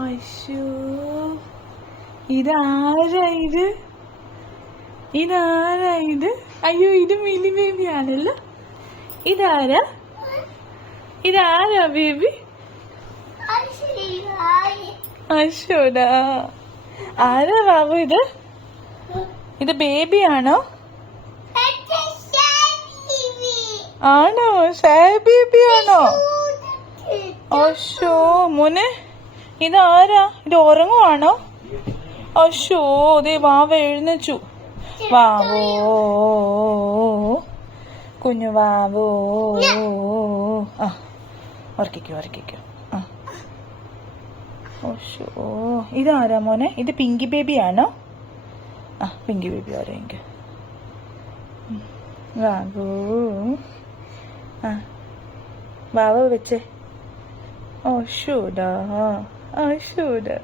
അയ്യോ, ഇതാരാ ഇത്? ഇതാരാ ഇത്? അയ്യോ, ഇത് മിലി ബേബി ആണല്ലോ. ഇതാരാ? ഇതാരാ ബേബി? അശോടാ, ആരാ ബാബു ഇത്? ഇത് ബേബിയാണോ? ആണോ? ഷായ് ബേബിയാണോ? അശോ മോനെ, ഇതാരാ? ഇത് ഉറങ്ങുവാണോ? അശോ, ദേ വാവ എഴുന്നേച്ചു. വാവോ കുഞ്ഞു വാവോ. ആ, ഉറക്കിക്കോ ഉറക്കിക്കോ. ആ, അശോ, ഇതാരാ മോനെ? ഇത് പിങ്കി ബേബിയാണോ? ആ, പിങ്കി ബേബി ആരെങ്കിൽ വാവോ. ആ, വാവ വെച്ചേ. അശോടാ, അശോടാ,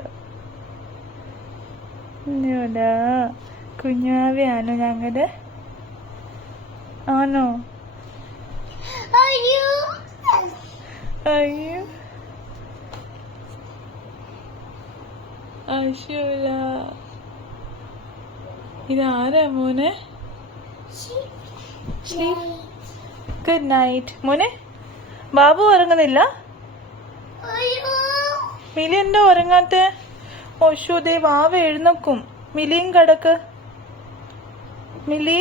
കുഞ്ഞോടാ. കുഞ്ഞാവയാണോ ഞങ്ങളുടെ? ആണോ? അയ്യോ, അശോല, ഇതാരാ മോനെ? ഗുഡ് നൈറ്റ് മോനെ. ബാബു ഉറങ്ങുന്നില്ല? മിലി എന്താ ഉറങ്ങാത്തെ? ഓശോ, ദേ വാവ എഴുന്നേക്കും. മിലിയും കിടക്ക്. മിലി,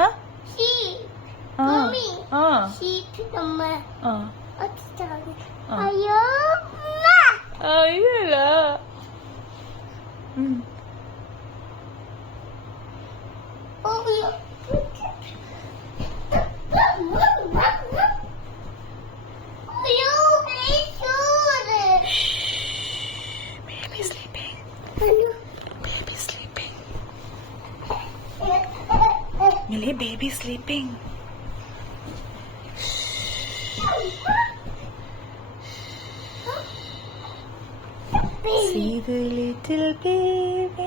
ആ ആ ആ അയ്യല്ല. Millie, baby sleeping. See the little baby.